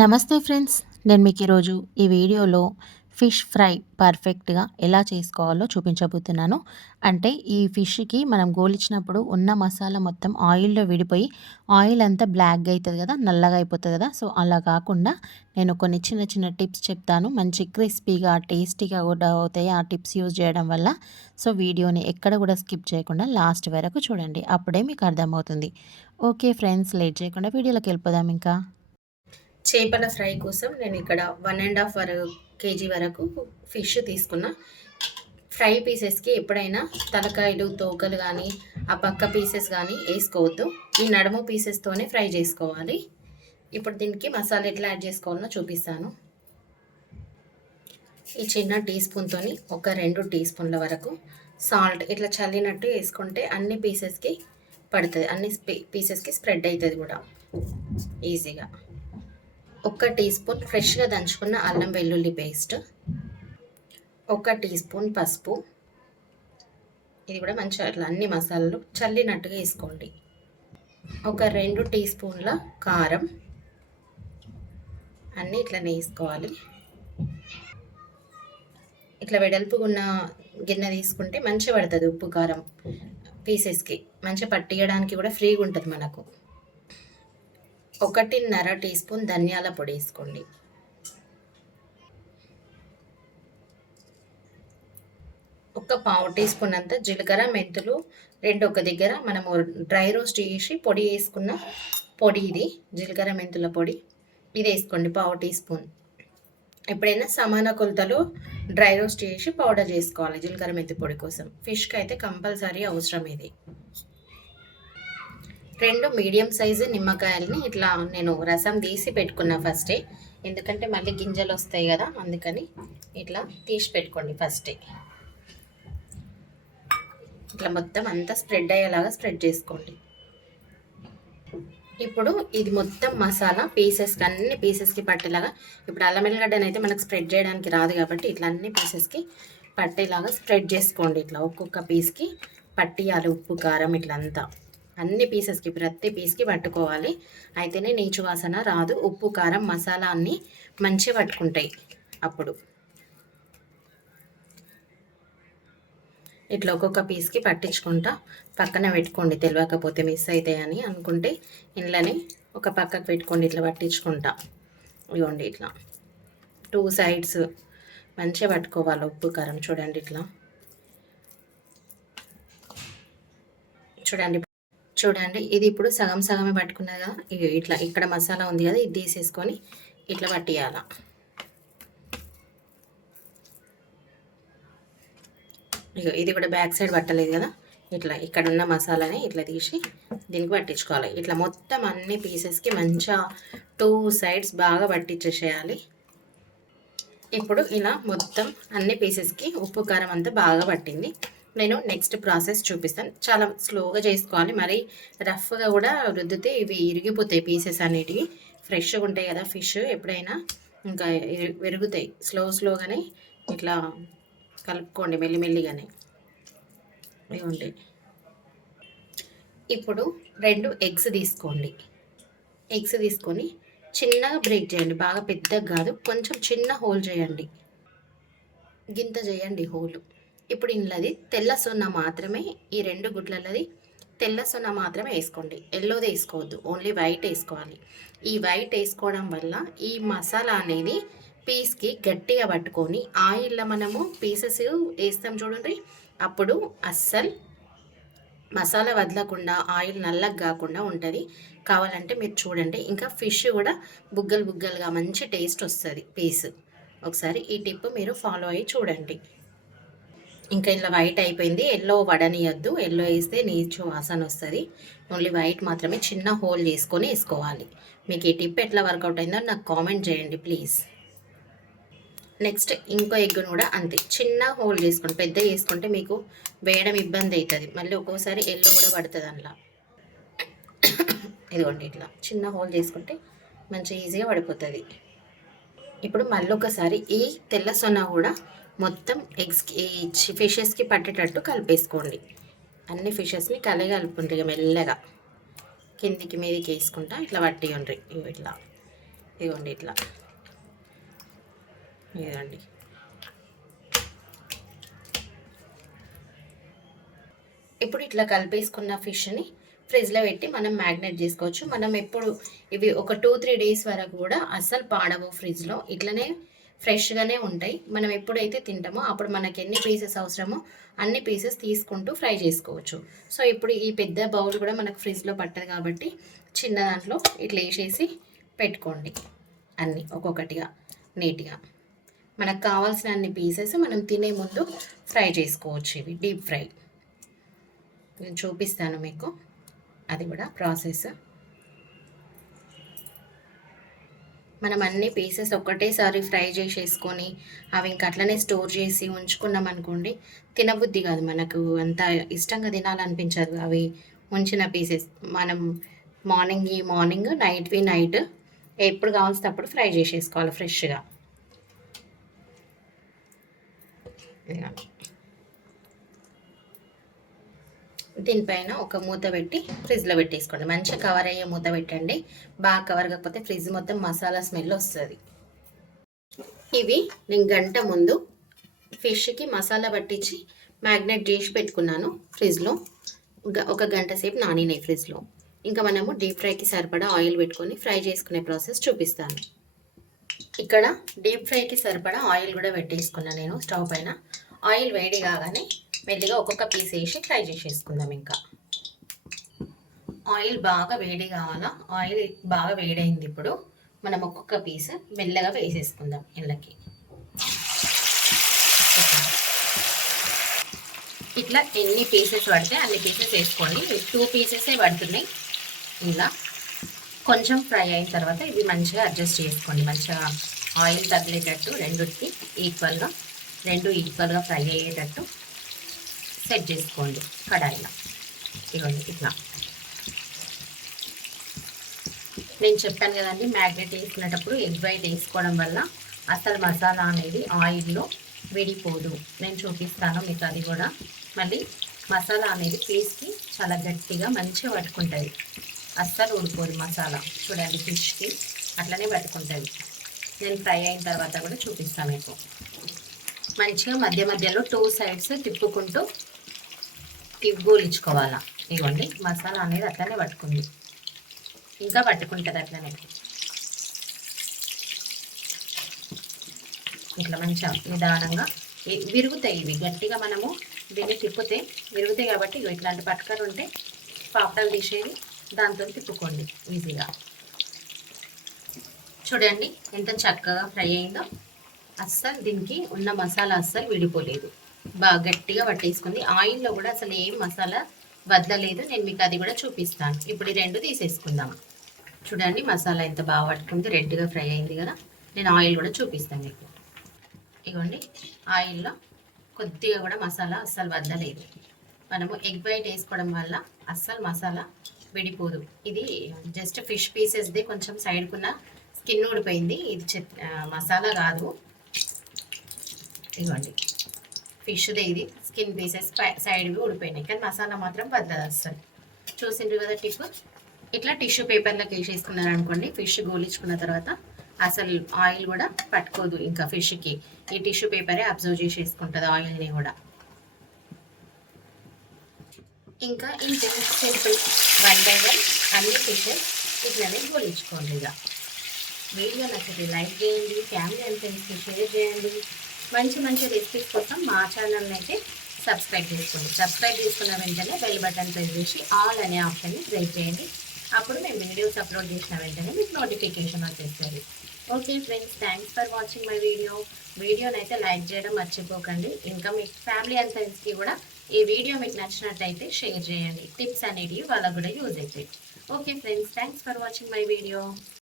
నమస్తే ఫ్రెండ్స్, నేను మీకు ఈరోజు ఈ వీడియోలో ఫిష్ ఫ్రై పర్ఫెక్ట్గా ఎలా చేసుకోవాలో చూపించబోతున్నాను. అంటే ఈ ఫిష్కి మనం గోలిచ్చినప్పుడు ఉన్న మసాలా మొత్తం ఆయిల్లో విడిపోయి ఆయిల్ అంతా బ్లాక్గా అవుతుంది కదా, నల్లగా అయిపోతుంది కదా. సో అలా కాకుండా నేను కొన్ని చిన్న చిన్న టిప్స్ చెప్తాను. మంచి క్రిస్పీగా టేస్టీగా కూడా అవుతాయి ఆ టిప్స్ యూజ్ చేయడం వల్ల. సో వీడియోని ఎక్కడ కూడా స్కిప్ చేయకుండా లాస్ట్ వరకు చూడండి, అప్పుడే మీకు అర్థమవుతుంది. ఓకే ఫ్రెండ్స్, లేట్ చేయకుండా వీడియోలోకి వెళ్ళిపోదాం. ఇంకా చేపల ఫ్రై కోసం నేను ఇక్కడ 1.5 కేజీ వరకు ఫిష్ తీసుకున్నా. ఫ్రై పీసెస్కి ఎప్పుడైనా తలకాయలు తోకలు కానీ ఆ పక్క పీసెస్ కానీ వేసుకోవద్దు. ఈ నడుము పీసెస్తోనే ఫ్రై చేసుకోవాలి. ఇప్పుడు దీనికి మసాలా ఎట్లా యాడ్ చేసుకోవాలో చూపిస్తాను. ఈ చిన్న టీ స్పూన్తో ఒక 2 టీ స్పూన్ల వరకు సాల్ట్ ఇట్లా చల్లినట్టు వేసుకుంటే అన్ని పీసెస్కి పడుతుంది, అన్ని పీసెస్కి స్ప్రెడ్ అవుతుంది కూడా ఈజీగా. 1 టీ స్పూన్ ఫ్రెష్గా దంచుకున్న అల్లం వెల్లుల్లి పేస్ట్, 1 టీ స్పూన్ పసుపు. ఇది కూడా మంచిగా అట్లా అన్ని మసాలాలు చల్లినట్టుగా వేసుకోండి. ఒక 2 టీ స్పూన్ల కారం, అన్నీ ఇట్లనే వేసుకోవాలి. ఇట్లా వెడల్పుగా ఉన్న గిన్నె తీసుకుంటే మంచిగా పడుతుంది ఉప్పు కారం పీసెస్కి, మంచిగా పట్టియడానికి కూడా ఫ్రీగా ఉంటుంది మనకు. 1.5 టీ స్పూన్ ధనియాల పొడి వేసుకోండి. ఒక పావు టీ స్పూన్ అంతా జీలకర్ర మెంతులు 2 ఒక దగ్గర మనము డ్రై రోస్ట్ చేసి పొడి వేసుకున్న పొడి, ఇది జీలకర్ర మెంతుల పొడి. ఇది వేసుకోండి పావు టీ స్పూన్. ఎప్పుడైనా సమాన కొలతలో డ్రై రోస్ట్ చేసి పౌడర్ చేసుకోవాలి జీలకర్ర మెంతి పొడి కోసం. ఫిష్కి అయితే కంపల్సరీ అవసరం ఇది. 2 మీడియం సైజు నిమ్మకాయలని ఇట్లా నేను రసం తీసి పెట్టుకున్నా ఫస్టే, ఎందుకంటే మళ్ళీ గింజలు వస్తాయి కదా, అందుకని ఇట్లా తీసి పెట్టుకోండి ఫస్టే. ఇట్లా మొత్తం అంతా స్ప్రెడ్ అయ్యేలాగా స్ప్రెడ్ చేసుకోండి. ఇప్పుడు ఇది మొత్తం మసాలా పీసెస్కి, అన్ని పీసెస్కి పట్టేలాగా, ఇప్పుడు అల్లం ఎల్లిగడ్డని అయితే మనకు స్ప్రెడ్ చేయడానికి రాదు కాబట్టి ఇట్లా అన్ని పీసెస్కి పట్టేలాగా స్ప్రెడ్ చేసుకోండి. ఇట్లా ఒక్కొక్క పీస్కి పట్టియాలి ఉప్పు కారం ఇట్లా అంతా అన్ని పీసెస్కి, ప్రతి పీస్కి పట్టుకోవాలి. అయితేనే నీచు వాసన రాదు, ఉప్పు కారం మసాలా అన్నీ మంచిగా పట్టుకుంటాయి. అప్పుడు ఇట్లా ఒక్కొక్క పీస్కి పట్టించుకుంటా పక్కన పెట్టుకోండి. తెలియకపోతే మిస్ అవుతాయని అనుకుంటే ఇంట్లోనే ఒక పక్కకు పెట్టుకోండి. ఇట్లా పట్టించుకుంటా ఇవ్వండి, ఇట్లా 2 సైడ్స్ మంచిగా పట్టుకోవాలి ఉప్పు కారం. చూడండి ఇట్లా, చూడండి చూడండి ఇది ఇప్పుడు సగం సగమే పట్టుకున్నది కదా. ఇట్లా ఇక్కడ మసాలా ఉంది కదా, ఇది తీసేసుకొని ఇట్లా పట్టియాల. ఇక ఇది కూడా బ్యాక్ సైడ్ పట్టలేదు కదా, ఇట్లా ఇక్కడ ఉన్న మసాలాని ఇట్లా తీసి దీనికి పట్టించుకోవాలి. ఇట్లా మొత్తం అన్ని పీసెస్కి మంచిగా 2 సైడ్స్ బాగా పట్టించేసేయాలి. ఇప్పుడు ఇలా మొత్తం అన్ని పీసెస్కి ఉప్పు కారం అంతా బాగా పట్టింది. నేను నెక్స్ట్ ప్రాసెస్ చూపిస్తాను. చాలా స్లోగా చేసుకోవాలి, మరి రఫ్గా కూడా రుద్దితే ఇవి ఇరిగిపోతాయి పీసెస్ అనేటివి. ఫ్రెష్గా ఉంటాయి కదా ఫిష్, ఎప్పుడైనా ఇంకా విరుగుతాయి. స్లోగానే ఇట్లా కలుపుకోండి మెల్లిమెల్లిగానే. ఇవ్వండి. ఇప్పుడు 2 ఎగ్స్ తీసుకోండి. ఎగ్స్ తీసుకొని చిన్నగా బ్రేక్ చేయండి, బాగా పెద్దగా కాదు, కొంచెం చిన్న హోల్ చేయండి, గింత చేయండి హోలు. ఇప్పుడు ఇందులోది తెల్ల సొన్న మాత్రమే, ఈ 2 గుడ్లది తెల్ల సొన్న మాత్రమే వేసుకోండి, ఎల్లోది వేసుకోవద్దు, ఓన్లీ వైట్ వేసుకోవాలి. ఈ వైట్ వేసుకోవడం వల్ల ఈ మసాలా అనేది పీస్కి గట్టిగా పట్టుకొని ఆయిల్లో మనము పీసెస్ వేస్తాం చూడండి, అప్పుడు అస్సలు మసాలా వదలకుండా ఆయిల్ నల్లగా కాకుండా ఉంటుంది. కావాలంటే మీరు చూడండి. ఇంకా ఫిష్ కూడా బుగ్గలు బుగ్గలుగా మంచి టేస్ట్ వస్తుంది పీస్. ఒకసారి ఈ టిప్ మీరు ఫాలో అయ్యి చూడండి. ఇంకా ఇలా వైట్ అయిపోయింది, ఎల్లో వడనియద్దు, ఎల్లో వేస్తే నీచు వాసన వస్తుంది. ఓన్లీ వైట్ మాత్రమే చిన్న హోల్ చేసుకొని వేసుకోవాలి. మీకు ఈ టిప్ ఎట్లా వర్కౌట్ అయిందో నాకు కామెంట్ చేయండి ప్లీజ్. నెక్స్ట్ ఇంకో ఎగ్గును కూడా అంతే చిన్న హోల్ చేసుకోండి, పెద్ద చేసుకుంటే మీకు వేయడం ఇబ్బంది అవుతుంది, మళ్ళీ ఒక్కోసారి ఎల్లో కూడా పడుతుంది అందులో. ఇదిగోండి ఇట్లా చిన్న హోల్ చేసుకుంటే మంచి ఈజీగా పడిపోతుంది. ఇప్పుడు మళ్ళీ ఒకసారి ఈ తెల్ల సొన కూడా మొత్తం ఎగ్స్కి ఫిషెస్కి పట్టేటట్టు కలిపేసుకోండి. అన్ని ఫిషెస్ని కలుపుకుంటాయి మెల్లగా, కిందికి మీదికి వేసుకుంటా ఇట్లా పట్టియండి ఇట్లా. ఇదిగోండి ఇట్లా, ఇదిగోండి. ఇప్పుడు ఇట్లా కలిపేసుకున్న ఫిష్ని ఫ్రిడ్జ్లో పెట్టి మనం మ్యాగ్నేట్ చేసుకోవచ్చు. మనం ఎప్పుడు ఇవి ఒక 2-3 డేస్ వరకు కూడా అస్సలు పాడవు ఫ్రిడ్జ్లో, ఇట్లనే ఫ్రెష్గానే ఉంటాయి. మనం ఎప్పుడైతే తింటామో అప్పుడు మనకి ఎన్ని పీసెస్ అవసరమో అన్ని పీసెస్ తీసుకుంటూ ఫ్రై చేసుకోవచ్చు. సో ఇప్పుడు ఈ పెద్ద బౌల్ కూడా మనకు ఫ్రిడ్జ్లో పట్టదు కాబట్టి చిన్న దాంట్లో ఇట్లా వేసేసి పెట్టుకోండి, అన్నీ ఒక్కొక్కటిగా నీట్గా. మనకు కావాల్సిన అన్ని పీసెస్ మనం తినే ముందు ఫ్రై చేసుకోవచ్చు. ఇవి డీప్ ఫ్రై నేను చూపిస్తాను మీకు, అది కూడా ప్రాసెస్. మనం అన్ని పీసెస్ ఒక్కటేసారి ఫ్రై చేసేసుకొని అవి ఇంక అట్లనే స్టోర్ చేసి ఉంచుకున్నాం అనుకోండి, తినబుద్ధి కాదు, మనకు అంత ఇష్టంగా తినాలనిపించదు అవి ఉంచిన పీసెస్. మనం మార్నింగ్ నైట్వి నైట్ ఎప్పుడు కావాల్సి అప్పుడు ఫ్రై చేసేసుకోవాలి ఫ్రెష్గా. దీనిపైన ఒక మూత పెట్టి ఫ్రిడ్జ్లో పెట్టేసుకోండి. మంచిగా కవర్ అయ్యే మూత పెట్టండి, బాగా కవర్ కాకపోతే ఫ్రిడ్జ్ మొత్తం మసాలా స్మెల్ వస్తుంది. ఇవి నేను గంట ముందు ఫిష్కి మసాలా పట్టించి మ్యాగ్నేట్ చేసి పెట్టుకున్నాను ఫ్రిడ్జ్లో. ఒక గంట సేపు నానినాయి ఫ్రిడ్జ్లో. ఇంకా మనము డీప్ ఫ్రైకి సరిపడా ఆయిల్ పెట్టుకొని ఫ్రై చేసుకునే ప్రాసెస్ చూపిస్తాను. ఇక్కడ డీప్ ఫ్రైకి సరిపడా ఆయిల్ కూడా పెట్టేసుకున్నాను నేను స్టవ్ పైన. ఆయిల్ వేడి కాగానే మెల్లిగా ఒక్కొక్క పీస్ వేసి ఫ్రై చేసేసుకుందాం. ఇంకా ఆయిల్ బాగా వేడి కావాలా, ఆయిల్ బాగా వేడైంది. ఇప్పుడు మనం ఒక్కొక్క పీస్ మెల్లగా వేసేసుకుందాం ఇళ్ళకి. ఇట్లా ఎన్ని పీసెస్ పడితే అన్ని పీసెస్ వేసుకోండి. 2 పీసెసే పడుతున్నాయి. ఇలా కొంచెం ఫ్రై అయిన తర్వాత ఇవి మంచిగా అడ్జస్ట్ చేసుకోండి. మంచిగా ఆయిల్ తగిలేటట్టు రెండుకి ఈక్వల్గా ఫ్రై అయ్యేటట్టు సెట్ చేసుకోండి కడాయిలో. ఇవ్వండి ఇట్లా. నేను చెప్పాను కదండి, మ్యాగ్నేట్ వేసుకునేటప్పుడు ఎగ్ వైట్ వేసుకోవడం వల్ల అసలు మసాలా అనేది ఆయిల్లో విడిపోదు. నేను చూపిస్తాను మీకు అది కూడా. మళ్ళీ మసాలా అనేది పీస్కి చాలా గట్టిగా మంచిగా పట్టుకుంటుంది, అస్సలు ఊడిపోదు మసాలా. చూడండి ఫిష్కి అట్లనే పట్టుకుంటుంది. నేను ఫ్రై అయిన తర్వాత కూడా చూపిస్తాను మీకు. మంచిగా మధ్య మధ్యలో 2 సైడ్స్ తిప్పుకుంటూ గోలించుకోవాలా. ఇవ్వండి మసాలా అనేది అట్లనే పట్టుకుంది, ఇంకా పట్టుకుంటుంది అట్లనే. ఇట్లా మంచిగా నిదానంగా విరుగుతాయి ఇవి. గట్టిగా మనము దీన్ని తిప్పితే విరుగుతాయి కాబట్టి ఇట్లాంటి పట్టుకలు ఉంటే పాపడాలు తీసేది దాంతో తిప్పుకోండి ఈజీగా. చూడండి ఎంత చక్కగా ఫ్రై అయిందో. అస్సలు దీనికి ఉన్న మసాలా అస్సలు విడిపోలేదు, బాగా గట్టిగా పట్టేసుకుంది. ఆయిల్లో కూడా అసలు ఏం మసాలా వదలలేదు. నేను మీకు అది కూడా చూపిస్తాను. ఇప్పుడు ఈ 2 తీసేసుకుందాం. చూడండి మసాలా ఎంత బాగా పట్టుకుంది, రెడ్గా ఫ్రై అయింది కదా. నేను ఆయిల్ కూడా చూపిస్తాను మీకు. ఇదిగోండి ఆయిల్లో కొద్దిగా కూడా మసాలా అస్సలు వదలలేదు. మనము ఎగ్ వైట్ వేసుకోవడం వల్ల అస్సలు మసాలా విడిపోదు. ఇది జస్ట్ ఫిష్ పీసెస్ది కొంచెం సైడ్కున్న స్కిన్ ఊడిపోయింది, ఇది మసాలా కాదు. ఇదిగోండి ఫిష్ది ఇది స్కిన్ పీసెస్ సైడ్వి ఊడిపోయినాయి, కానీ మసాలా మాత్రం వదలదు అస్సలు. చూసిండ్రు కదా టిప్. ఇట్లా టిష్యూ పేపర్లోకి వేసేసుకున్నారు అనుకోండి, ఫిష్ గోలించుకున్న తర్వాత అసలు ఆయిల్ కూడా పట్టుకోదు. ఇంకా ఫిష్కి ఈ టిష్యూ పేపరే అబ్జర్వ్ చేసేసుకుంటుంది ఆయిల్ని కూడా. ఇంకా ఇంతే సింపుల్. 1 by 1 అన్ని ఫిషెస్ ఇట్లనే గోలించుకోండి. ఇక వీడియో నచ్చితే లైక్ చేయండి, ఫ్యామిలీ అండ్ ఫ్రెండ్స్కి షేర్ చేయండి. మంచి మంచి రెసిపీస్ కోసం మా ఛానల్ని అయితే సబ్స్క్రైబ్ చేసుకోండి. సబ్స్క్రైబ్ చేసుకున్న వెంటనే బెల్ బటన్ ప్రెస్ చేసి ఆల్ అనే ఆప్షన్ని ప్రెస్ చేయండి. అప్పుడు మేము వీడియోస్ అప్లోడ్ చేసిన వెంటనే మీకు నోటిఫికేషన్ వచ్చేస్తుంది. Okay friends, thanks for watching my వీడియోని అయితే లైక్ చేయడం మర్చిపోకండి. ఇంకా మీ ఫ్యామిలీ అండ్ ఫ్రెండ్స్కి కూడా ఈ వీడియో మీకు నచ్చినట్టయితే షేర్ చేయండి. టిప్స్ అనేటివి వాళ్ళకు కూడా యూజ్ అవుతాయి. Okay friends, thanks for watching my video.